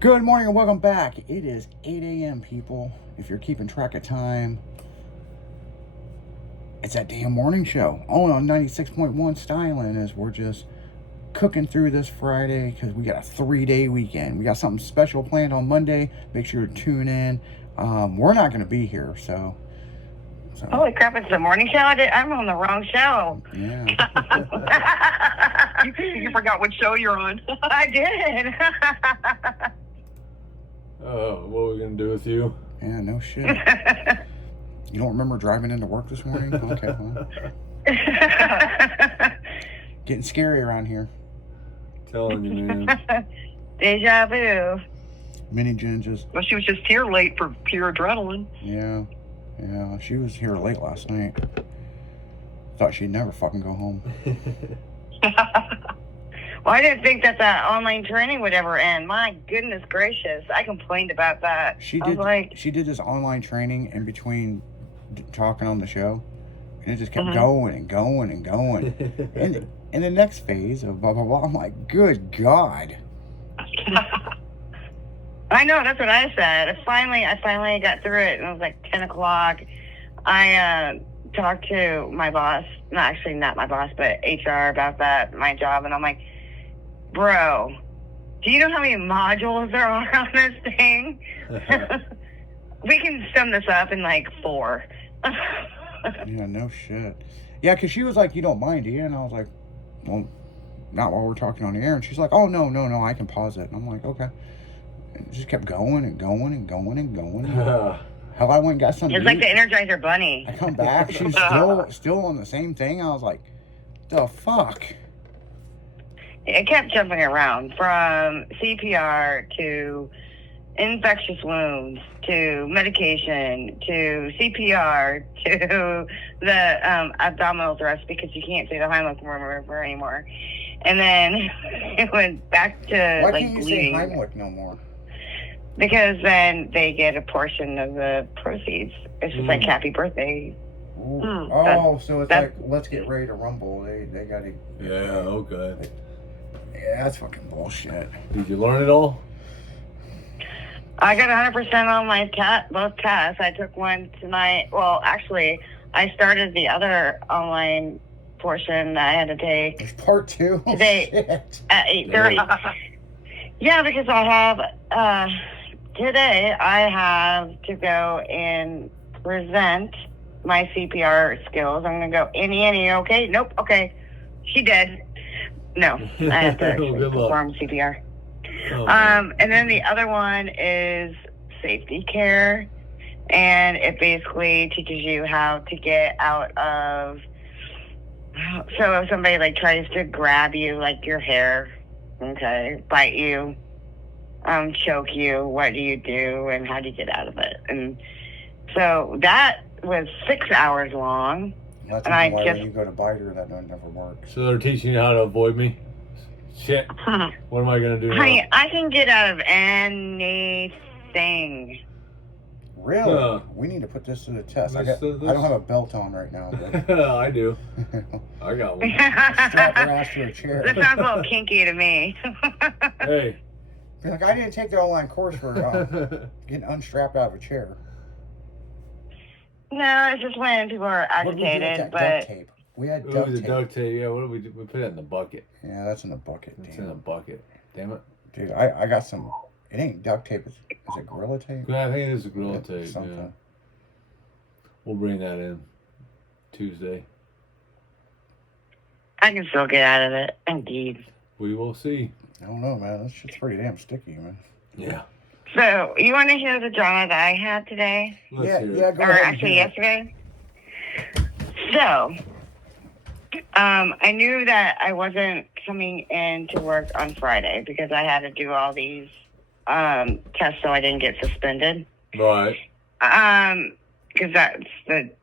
Good morning and welcome back. It is 8 a.m., people. If you're keeping track of time, it's that damn morning show. Oh, on 96.1 Styling as we're just cooking through this Friday because we got a 3-day weekend. We got something special planned on Monday. Make sure to tune in. We're not going to be here, so. Holy crap, it's the morning show? I'm on the wrong show. Yeah. You forgot what show you're on. I did. Oh, what are we going to do with you? Yeah, no shit. You don't remember driving into work this morning? Okay, well. Getting scary around here. Telling you, man. Deja vu. Mini Jen just... Well, she was just here late for pure adrenaline. Yeah, she was here late last night. Thought she'd never fucking go home. Well, I didn't think that online training would ever end. My goodness gracious. I complained about that. She did this online training in between talking on the show. And it just kept going and going and going. And in the next phase of blah, blah, blah, I'm like, good God. I know, that's what I said. I finally got through it, and it was like 10 o'clock. I talked to my boss, not my boss, but HR about my job, and I'm like, bro, do you know how many modules there are on this thing? We can sum this up in like 4. Yeah, no shit. Yeah, because she was like, you don't mind, do you? And I was like, well, not while we're talking on the air. And she's like, oh, no, I can pause it. And I'm like, okay. And it just kept going and going and going and going. Hell, I went and got something. It's like the Energizer Bunny. I come back, she's still on the same thing. I was like, the fuck? It kept jumping around from CPR to infectious wounds to medication to CPR to the abdominal thrust because you can't say the Heimlich maneuver anymore. And then it went back to Why like can't you bleeding. say Heimlich no more? Because then they get a portion of the proceeds. It's just like happy birthday. Oh, so it's like, let's get ready to rumble. They got to... Yeah, okay. Yeah, that's fucking bullshit. Did you learn it all? I got 100% on my both tests. I took one tonight. Well, actually, I started the other online portion that I had to take. There's part 2? Today Shit. at 8:30. Yeah, because I have... today, I have to go and present my CPR skills. I'm going to go, Annie, okay? Nope, okay. She dead. No, I have to actually perform CPR. Oh, and then the other one is safety care. And it basically teaches you how to get out of... So if somebody like tries to grab you, like your hair, okay, bite you, choke you, what do you do and how do you get out of it? And so that was 6 hours long. That's and why when you go to bite her, that never works. So they're teaching you how to avoid me? Shit. What am I going to do now? Honey, I can get out of anything. Really? We need to put this to the test. I don't have a belt on right now. But... I do. I got one. Strap her ass to a chair. That sounds a little kinky to me. Hey. Be like, I didn't take the online course for getting unstrapped out of a chair. No, it's just when people are agitated, but... Duct tape. We had duct tape. Duct tape. Yeah, what did we do? We put it in the bucket. Yeah, that's in the bucket. It's in the bucket. Damn it. Dude, I got some... It ain't duct tape. Is it Gorilla Tape? Yeah, I think it is a Gorilla Tape. Something. Yeah. We'll bring that in Tuesday. I can still get out of it, indeed. We will see. I don't know, man. This shit's pretty damn sticky, man. Yeah. So, you want to hear the drama that I had today? Let's hear it. Yeah, go Or ahead. actually yesterday? So, I knew that I wasn't coming in to work on Friday because I had to do all these tests so I didn't get suspended. Right. Because that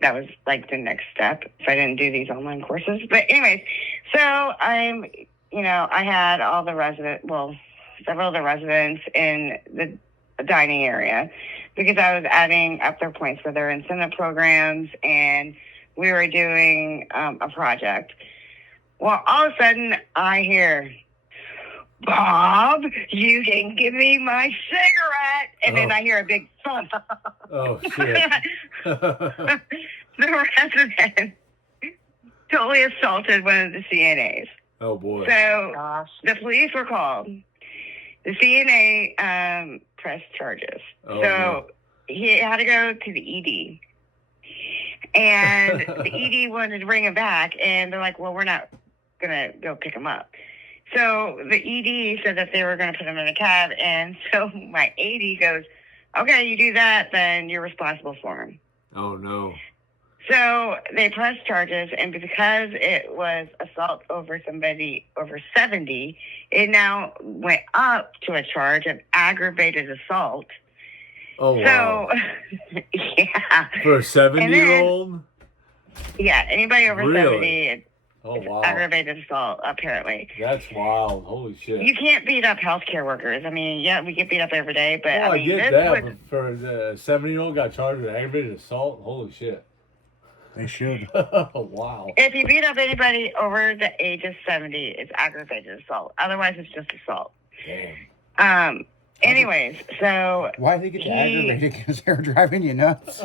was like the next step if I didn't do these online courses. But anyways, so I had all the several of the residents in the dining area because I was adding up their points for their incentive programs and we were doing a project. Well, all of a sudden I hear, Bob, you didn't give me my cigarette. And then Oh. I hear a big thump. Oh shit. The resident totally assaulted one of the CNAs. Oh boy. So Gosh. the police were called. The CNA pressed charges. Oh, So no. he had to go to the ED. And the ED wanted to bring him back. And they're like, well, we're not going to go pick him up. So the ED said that they were going to put him in a cab. And so my AD goes, okay, you do that, then you're responsible for him. Oh no. So they pressed charges, and because it was assault over somebody over 70, it now went up to a charge of aggravated assault. Oh wow. So, yeah. For a 70-year-old? Yeah, anybody over Really? 70, it's Oh wow. aggravated assault, apparently. That's wild. Holy shit. You can't beat up healthcare workers. I mean, yeah, we get beat up every day, but Oh, I mean, get this that. was, But for a 70-year-old got charged with aggravated assault? Holy shit. They should. Wow. if you beat up anybody over the age of 70, it's aggravated assault. Otherwise, it's just assault. Damn. Anyways, so Why did they get to aggravated? Because they're driving you nuts.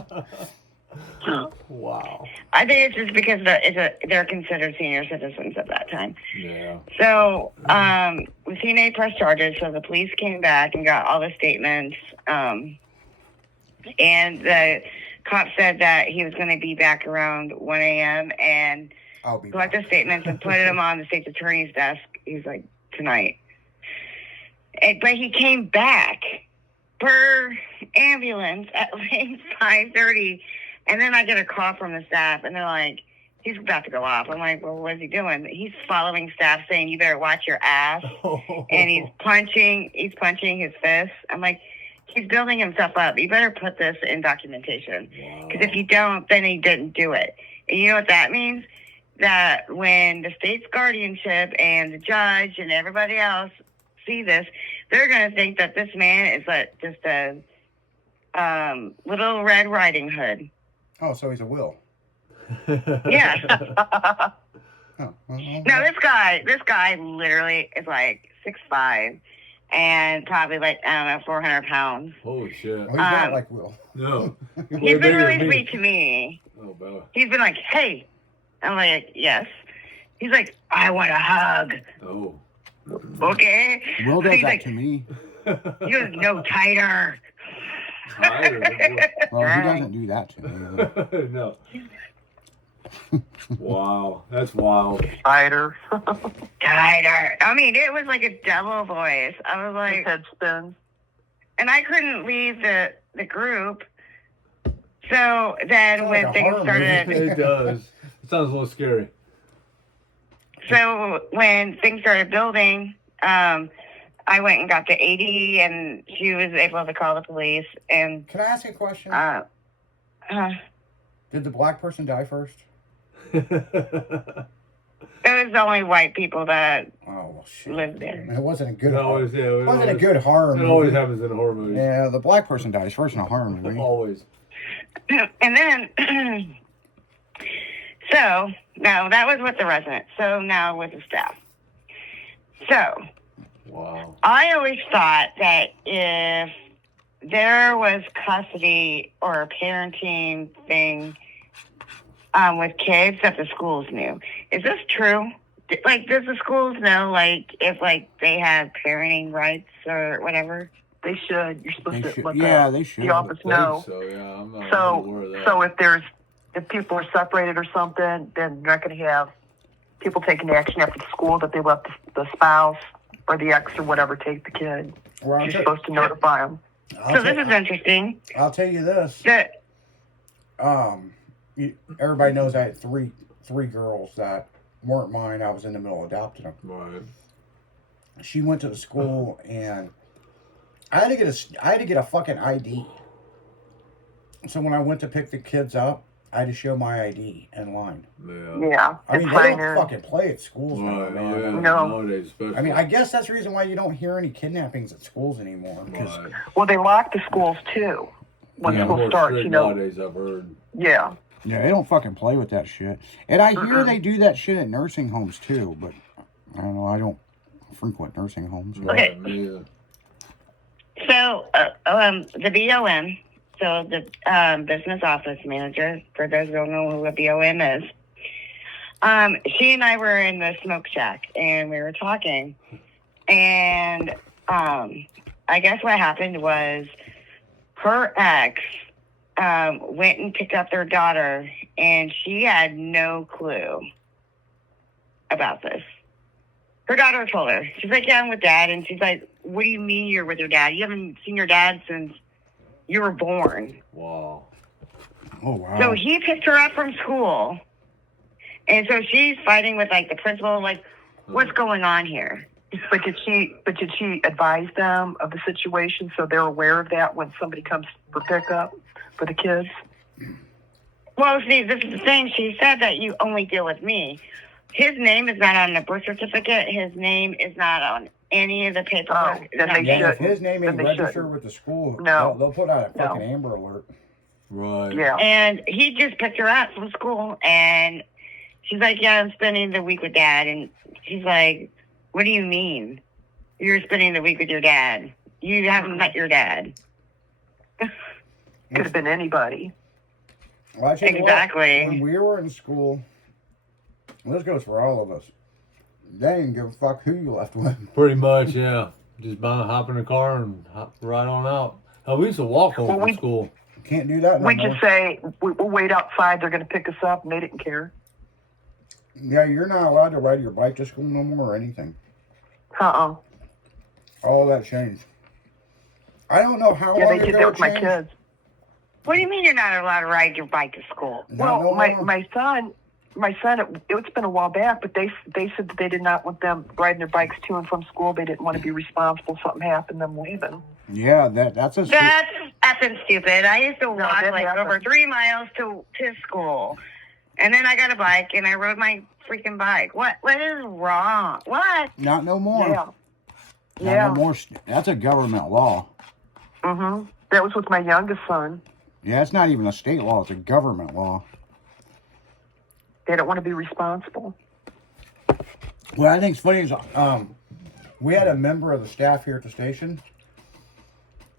Wow. I think it's just because they're considered senior citizens at that time. Yeah. So the CNA pressed charges. So the police came back and got all the statements. And the cop said that he was going to be back around 1 a.m. and I'll be collect the statements and put them on the state's attorney's desk. He's like, tonight. But he came back per ambulance at like 5:30. And then I get a call from the staff, and they're like, he's about to go off. I'm like, well, what is he doing? He's following staff saying, you better watch your ass. And he's punching his fist. I'm like, he's building himself up. You better put this in documentation. Because if you don't, then he didn't do it. And you know what that means? That when the state's guardianship and the judge and everybody else see this, they're going to think that this man is like just a little Red Riding Hood. Oh, so he's a will. Yeah. Oh, well, No, this guy literally is like 6'5" and probably like, I don't know, 400 pounds. Holy shit. well, he's not like Will. No. He's been really sweet to me. Oh, Bella. He's been like, hey. I'm like, yes. He's like, I want a hug. Oh. Okay. Will does He's that like, to me. he goes, no, tighter. Tighter. Well, he doesn't do that to me. No. Wow. That's wild. Tighter. Tighter. I mean, it was like a double voice. I was like, Head spins. and I couldn't leave the group. So then Sounds when like a things horror started, movie. It does. It sounds a little scary. so when things started building, I went and got the AD, and she was able to call the police. And Can I ask you a question? Did the black person die first? it was only white people that Oh, well, shit. lived there. It wasn't a good. It always, yeah, It wasn't a good horror It movie. always happens in horror movies. Yeah, the black person dies first in a horror movie. Always. And then, so now that was with the residents. So now with the staff. So Wow. I always thought that if there was custody or a parenting thing with kids, that the schools knew. Is this true? Like, does the schools know, like, if, like, they have parenting rights or whatever? They should. You're supposed They to should. let Yeah, they should. the office know. So, yeah, I'm not So, aware of that. so if people are separated or something, then you're not going to have people taking action after the school that they let the spouse or the ex or whatever take the kid. Well, You're supposed to notify them. So this is interesting. I'll tell you this. That Everybody knows I had three girls that weren't mine. I was in the middle of adopting them. Right. She went to the school, and I had to get a fucking ID. So when I went to pick the kids up, I had to show my ID in line. Yeah. Yeah. I mean, it's they fine don't there. fucking play at schools now, Right, man. yeah. No. Nowadays, especially. I mean, I guess that's the reason why you don't hear any kidnappings at schools anymore. 'Cause Right. Well, they lock the schools too when Yeah, school more starts. strict You know. nowadays, I've heard. Yeah. yeah, they don't fucking play with that shit. And I hear they do that shit at nursing homes too, but I don't know. I frequent nursing homes. Okay. Me either. So, the BOM, so the business office manager, for those who don't know who a BOM is, she and I were in the smoke shack and we were talking. And I guess what happened was her ex went and picked up their daughter, and she had no clue about this. Her daughter told her. She's like, yeah, I'm with Dad. And she's like, what do you mean you're with your dad? You haven't seen your dad since you were born. Wow. Oh wow. So he picked her up from school. And so she's fighting with, like, the principal, like, what's going on here? But did she advise them of the situation so they're aware of that when somebody comes for pickup for the kids? Well, see, this is the thing. She said that you only deal with me. His name is not on the birth certificate. His name is not on any of the paperwork. Oh, then they yeah, if shouldn't. his name ain't Then they registered shouldn't. with the school, No. they'll put out a No. fucking Amber Alert. Right. Yeah. And he just picked her up from school, and she's like, yeah, I'm spending the week with Dad. And she's like, what do you mean? You're spending the week with your dad. You haven't met your dad. Could have been anybody. Well, I tell you what, Exactly. when we were in school, this goes for all of us. They didn't give a fuck who you left with. Pretty much, yeah. Just hop in the car and hop right on out. Oh, we used to walk home Well, from we- school. Can't do that no We more. just say, we'll wait outside, they're going to pick us up, and they didn't care. Yeah, you're not allowed to ride your bike to school no more or anything. Uh-uh. All that changed. I don't know how Yeah, long they did ago that it with my changed. kids. What do you mean you're not allowed to ride your bike to school? Not Well, no more. my son, it's been a while back, but they said that they did not want them riding their bikes to and from school. They didn't want to be responsible if something happened, them leaving. Yeah, that's a. That's effing stupid. I used to walk that like happened. over 3 miles to school. And then I got a bike and I rode my freaking bike. What is wrong? What? Not no more. Yeah. Not Yeah. no more. That's a government law. Mm-hmm. That was with my youngest son. Yeah, it's not even a state law. It's a government law. They don't want to be responsible. What I think's funny is, we had a member of the staff here at the station.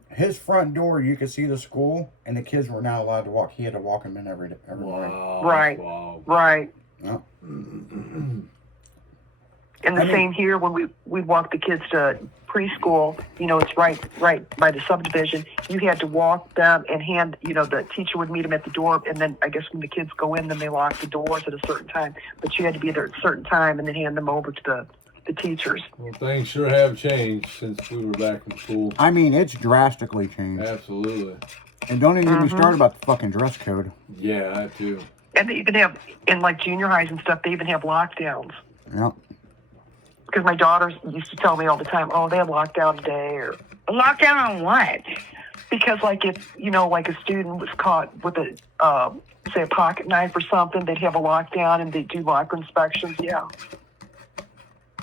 His front door, you could see the school, and the kids were not allowed to walk. He had to walk them in every morning. Wow. Right. Wow. Right. Yeah. And the I mean- same here when we walked the kids to preschool, it's right by the subdivision. You had to walk them and the teacher would meet them at the door, and then I guess when the kids go in, then they lock the doors at a certain time. But you had to be there at a certain time and then hand them over to the teachers. Well, things sure have changed since we were back in school. I mean, it's drastically changed. Absolutely. And don't even get me started about the fucking dress code. Yeah, that too. And they even have, in like junior highs and stuff, they even have lockdowns. Yep. Because my daughters used to tell me all the time, oh, they have lockdown today, or Lockdown on what? because like if like a student was caught with a say a pocket knife or something, they'd have a lockdown and they'd do locker inspections. Yeah.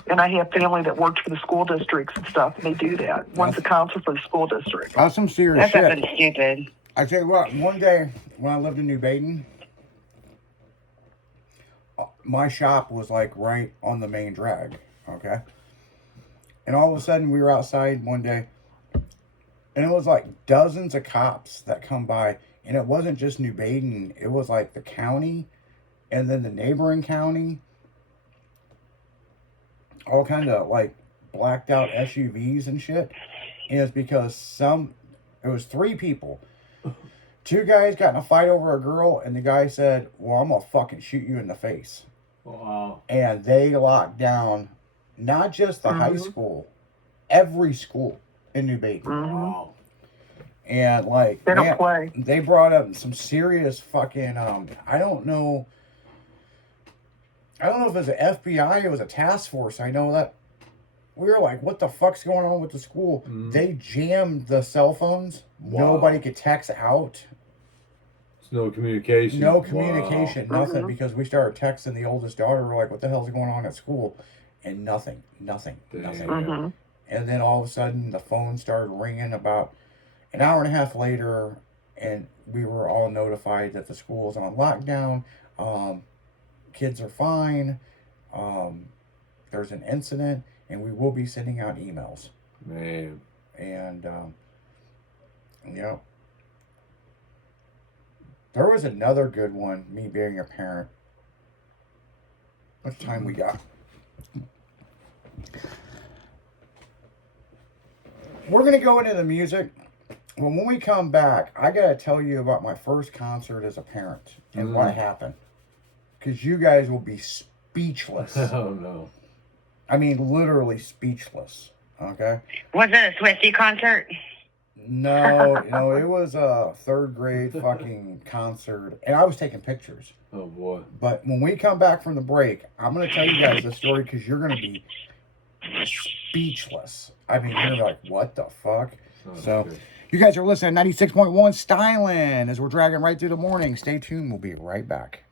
And I have family that worked for the school districts and stuff, and they do that. One's a counselor for the school district. That's some serious That's shit. effing stupid. I tell you what, one day when I lived in New Baden, my shop was like right on the main drag, okay? And all of a sudden we were outside one day, and it was like dozens of cops that come by, and it wasn't just New Baden, it was like the county, and then the neighboring county, all kind of like blacked out SUVs and shit. And it's because it was 3 people. 2 guys got in a fight over a girl, and the guy said, well, I'm gonna fucking shoot you in the face. Wow. And they locked down not just the high school, every school in New Baden. Wow. And like They don't man, play. they brought up some serious fucking I don't know if it was the FBI, it was a task force. I know that we were like, what the fuck's going on with the school? They jammed the cell phones. Wow. Nobody could text out. There's no communication. No Wow. communication, nothing, because we started texting the oldest daughter. We're like, what the hell's going on at school? And nothing. Damn. And then all of a sudden, the phone started ringing about an hour and a half later, and we were all notified that the school is on lockdown. Kids are fine. There's an incident. and we will be sending out emails. Man. And, there was another good one, me being a parent. What time we got? We're going to go into the music. When we come back, I got to tell you about my first concert as a parent and what happened. Because you guys will be speechless. Oh, no. I mean, literally speechless. Okay? Was it a Swiftie concert? No, it was a third grade fucking concert. And I was taking pictures. Oh, boy. But when we come back from the break, I'm going to tell you guys the story because you're going to be speechless. I mean, you're like, what the fuck? So, good. you guys are listening to 96.1 Stylin' as we're dragging right through the morning. Stay tuned. We'll be right back.